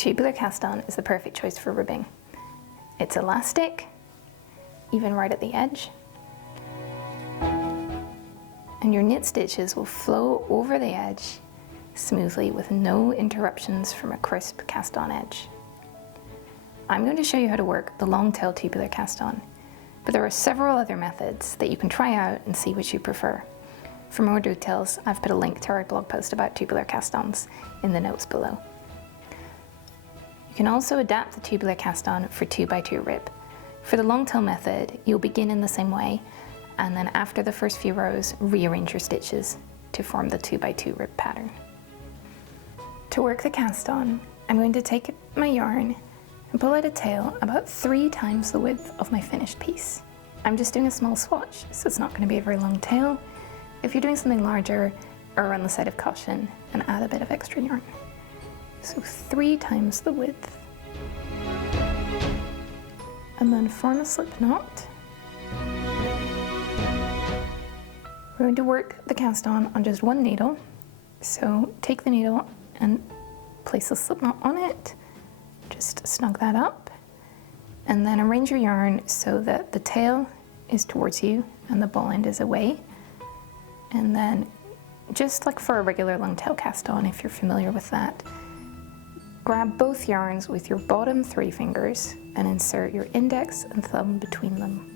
Tubular cast on is the perfect choice for ribbing. It's elastic, even right at the edge, and your knit stitches will flow over the edge smoothly with no interruptions from a crisp cast on edge. I'm going to show you how to work the long tail tubular cast on, but there are several other methods that you can try out and see which you prefer. For more details, I've put a link to our blog post about tubular cast ons in the notes below. You can also adapt the tubular cast on for 2x2 rib. For the long tail method, you'll begin in the same way, and then after the first few rows, rearrange your stitches to form the 2x2 rib pattern. To work the cast on, I'm going to take my yarn and pull out a tail about 3 times the width of my finished piece. I'm just doing a small swatch, so it's not going to be a very long tail. If you're doing something larger, err on the side of caution and add a bit of extra yarn. So 3 times the width. And then form a slip knot. We're going to work the cast on just one needle. So take the needle and place a slip knot on it. Just snug that up. And then arrange your yarn so that the tail is towards you and the ball end is away. And then, just like for a regular long tail cast on, if you're familiar with that, grab both yarns with your bottom 3 fingers and insert your index and thumb between them.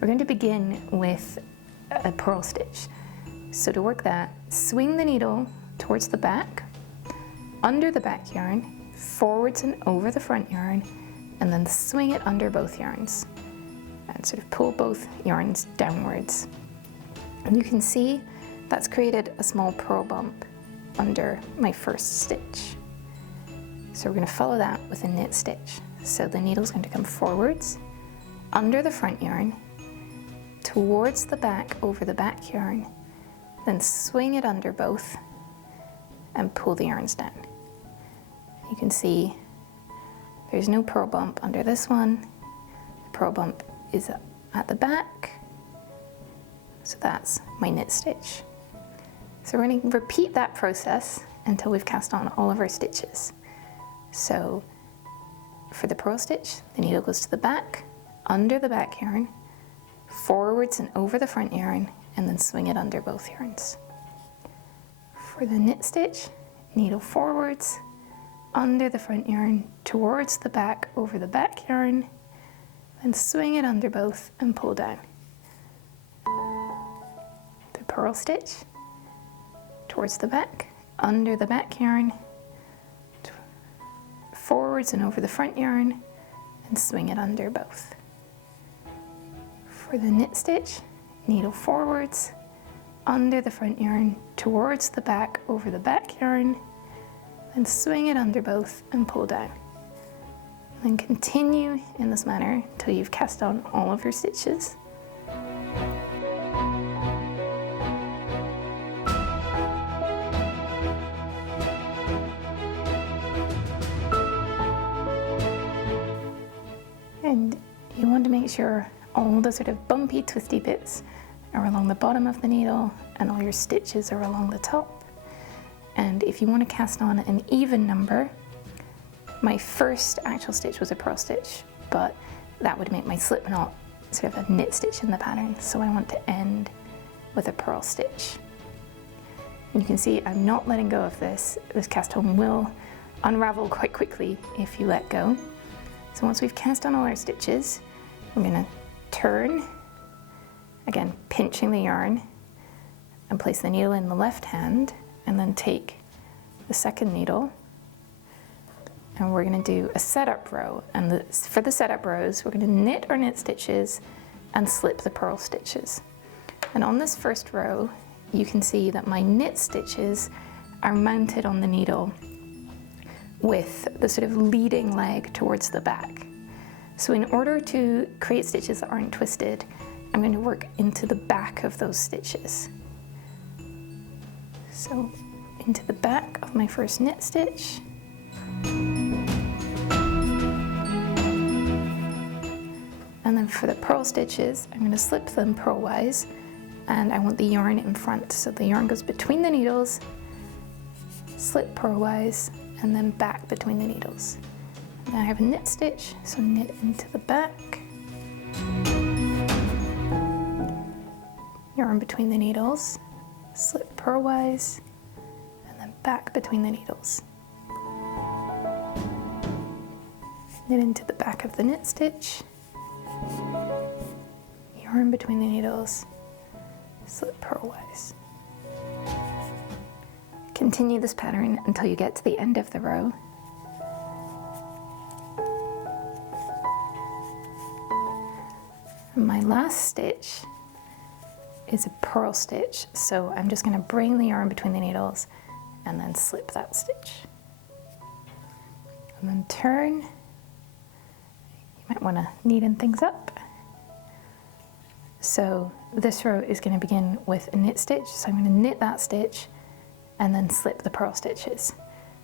We're going to begin with a purl stitch. So to work that, swing the needle towards the back, under the back yarn, forwards and over the front yarn, and then swing it under both yarns. And sort of pull both yarns downwards. And you can see that's created a small purl bump under my first stitch. So we're going to follow that with a knit stitch. So the needle's going to come forwards, under the front yarn, towards the back over the back yarn, then swing it under both and pull the yarns down. You can see there's no purl bump under this one. The purl bump is at the back. So that's my knit stitch. So we're going to repeat that process until we've cast on all of our stitches. So for the purl stitch, the needle goes to the back, under the back yarn, forwards and over the front yarn, and then swing it under both yarns. For the knit stitch, needle forwards, under the front yarn, towards the back, over the back yarn, then swing it under both and pull down. The purl stitch, towards the back, under the back yarn, forwards and over the front yarn, and swing it under both. For the knit stitch, needle forwards, under the front yarn, towards the back, over the back yarn, then swing it under both and pull down. Then continue in this manner until you've cast on all of your stitches. And you want to make sure all the sort of bumpy, twisty bits are along the bottom of the needle and all your stitches are along the top. And if you want to cast on an even number, my first actual stitch was a purl stitch, but that would make my slip knot sort of a knit stitch in the pattern. So I want to end with a purl stitch. And you can see I'm not letting go of this. This cast on will unravel quite quickly if you let go. So once we've cast on all our stitches, we're going to turn, again pinching the yarn, and place the needle in the left hand, and then take the second needle, and we're going to do a setup row. And for the setup rows, we're going to knit our knit stitches and slip the purl stitches. And on this first row, you can see that my knit stitches are mounted on the needle with the sort of leading leg towards the back. So in order to create stitches that aren't twisted, I'm going to work into the back of those stitches. So into the back of my first knit stitch. And then for the purl stitches, I'm going to slip them purlwise, and I want the yarn in front. So the yarn goes between the needles, slip purlwise, and then back between the needles. Now I have a knit stitch, so knit into the back, yarn between the needles, slip purlwise, and then back between the needles. Knit into the back of the knit stitch, yarn between the needles, slip purlwise. Continue this pattern until you get to the end of the row. And my last stitch is a purl stitch, so I'm just going to bring the yarn between the needles and then slip that stitch. And then turn. You might want to neaten things up. So this row is going to begin with a knit stitch, so I'm going to knit that stitch and then slip the purl stitches.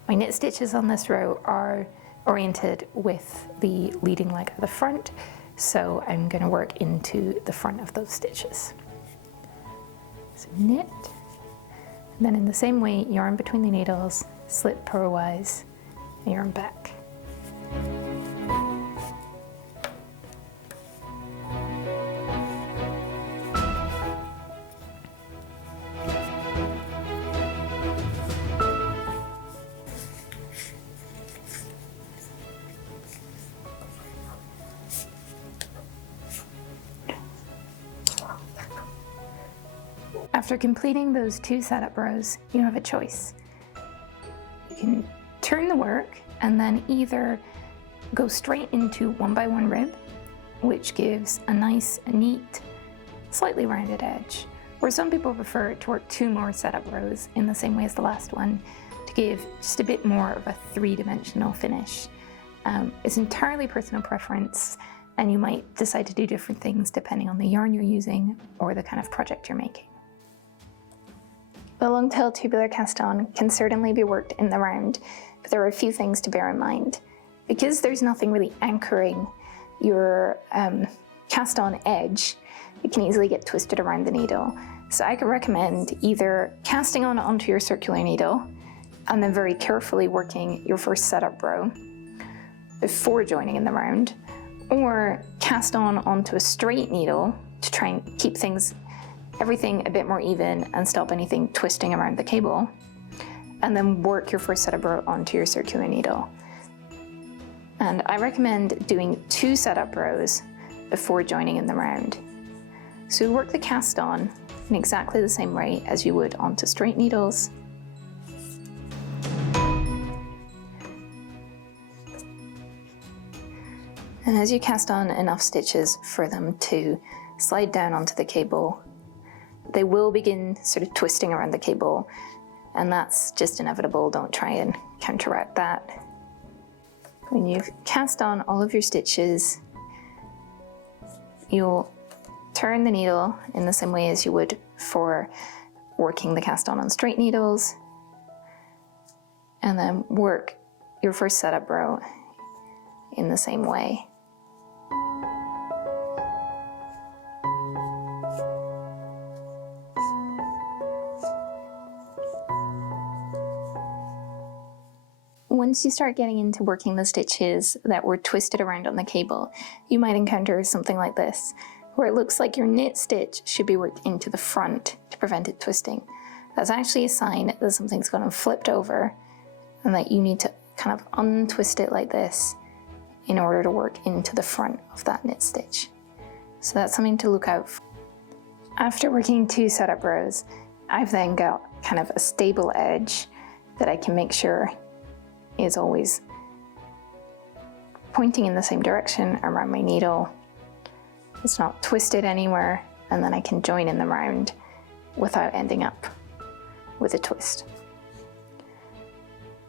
My knit stitches on this row are oriented with the leading leg at the front, so I'm going to work into the front of those stitches. So knit, and then in the same way, yarn between the needles, slip purlwise, and yarn back. After completing those 2 setup rows, you have a choice. You can turn the work and then either go straight into 1x1 rib, which gives a nice, neat, slightly rounded edge, or some people prefer to work 2 more setup rows in the same way as the last one to give just a bit more of a 3-dimensional finish. It's entirely personal preference, and you might decide to do different things depending on the yarn you're using or the kind of project you're making. The long-tailed tubular cast-on can certainly be worked in the round, but there are a few things to bear in mind. Because there's nothing really anchoring your cast-on edge, it can easily get twisted around the needle. So I could recommend either casting on onto your circular needle and then very carefully working your first setup row before joining in the round, or cast on onto a straight needle to try and keep everything a bit more even and stop anything twisting around the cable, and then work your first setup row onto your circular needle. And I recommend doing 2 setup rows before joining in the round. So work the cast on in exactly the same way as you would onto straight needles. And as you cast on enough stitches for them to slide down onto the cable, they will begin sort of twisting around the cable, and that's just inevitable. Don't try and counteract that. When you've cast on all of your stitches, you'll turn the needle in the same way as you would for working the cast on straight needles, and then work your first setup row in the same way. Once you start getting into working the stitches that were twisted around on the cable, you might encounter something like this, where it looks like your knit stitch should be worked into the front to prevent it twisting. That's actually a sign that something's gone and flipped over, and that you need to kind of untwist it like this in order to work into the front of that knit stitch. So that's something to look out for. After working 2 setup rows, I've then got kind of a stable edge that I can make sure is always pointing in the same direction around my needle. It's not twisted anywhere, and then I can join in the round without ending up with a twist.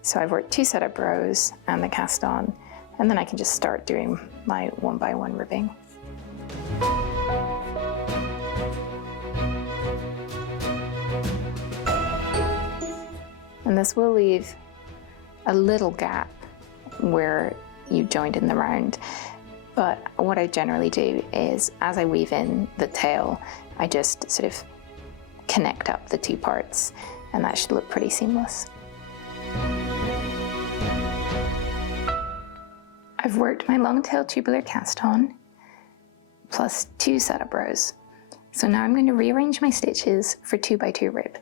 So I've worked 2 setup rows and the cast on, and then I can just start doing my 1x1 ribbing. And this will leave a little gap where you joined in the round, but what I generally do is, as I weave in the tail, I just sort of connect up the 2 parts, and that should look pretty seamless. I've worked my long tail tubular cast on plus 2 setup rows. So now I'm going to rearrange my stitches for 2x2 rib.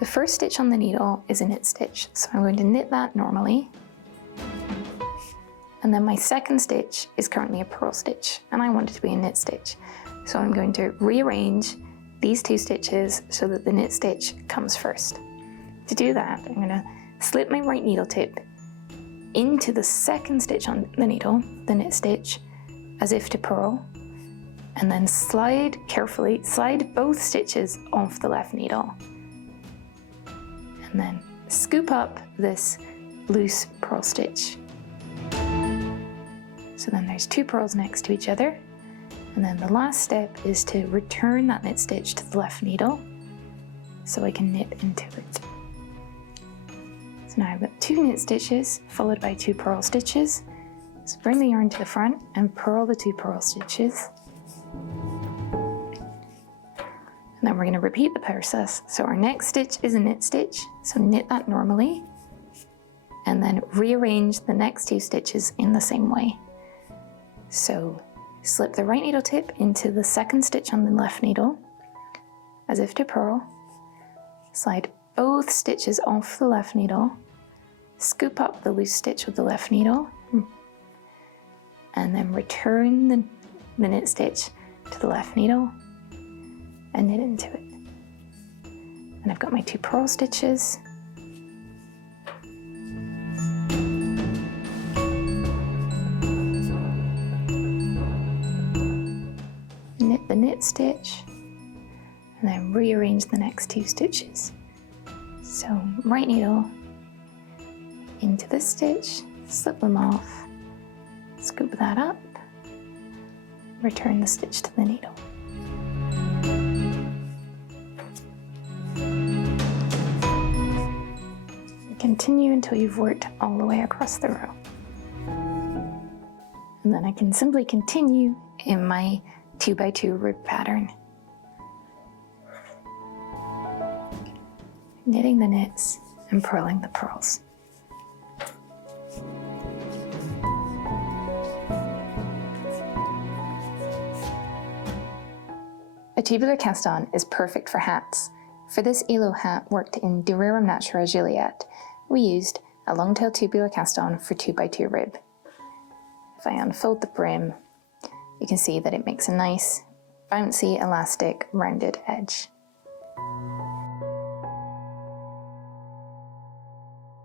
The first stitch on the needle is a knit stitch, so I'm going to knit that normally. And then my second stitch is currently a purl stitch, and I want it to be a knit stitch. So I'm going to rearrange these 2 stitches so that the knit stitch comes first. To do that, I'm going to slip my right needle tip into the second stitch on the needle, the knit stitch, as if to purl, and then carefully slide both stitches off the left needle. And then scoop up this loose purl stitch. So then there's 2 purls next to each other. And then the last step is to return that knit stitch to the left needle so I can knit into it. So now I've got 2 knit stitches followed by 2 purl stitches. So bring the yarn to the front and purl the 2 purl stitches. And then we're going to repeat the process. So our next stitch is a knit stitch, so knit that normally, and then rearrange the next 2 stitches in the same way. So slip the right needle tip into the second stitch on the left needle, as if to purl, slide both stitches off the left needle, scoop up the loose stitch with the left needle, and then return the knit stitch to the left needle and knit into it. And I've got my 2 purl stitches. Knit the knit stitch and then rearrange the next 2 stitches. So right needle into this stitch, slip them off, scoop that up, return the stitch to the needle. Continue until you've worked all the way across the row. And then I can simply continue in my 2x2 rib pattern. Knitting the knits and purling the purls. A tubular cast on is perfect for hats. For this ELO hat worked in Durerum Natura Juliet, we used a long tail tubular cast on for 2x2 rib. If I unfold the brim, you can see that it makes a nice, bouncy, elastic, rounded edge.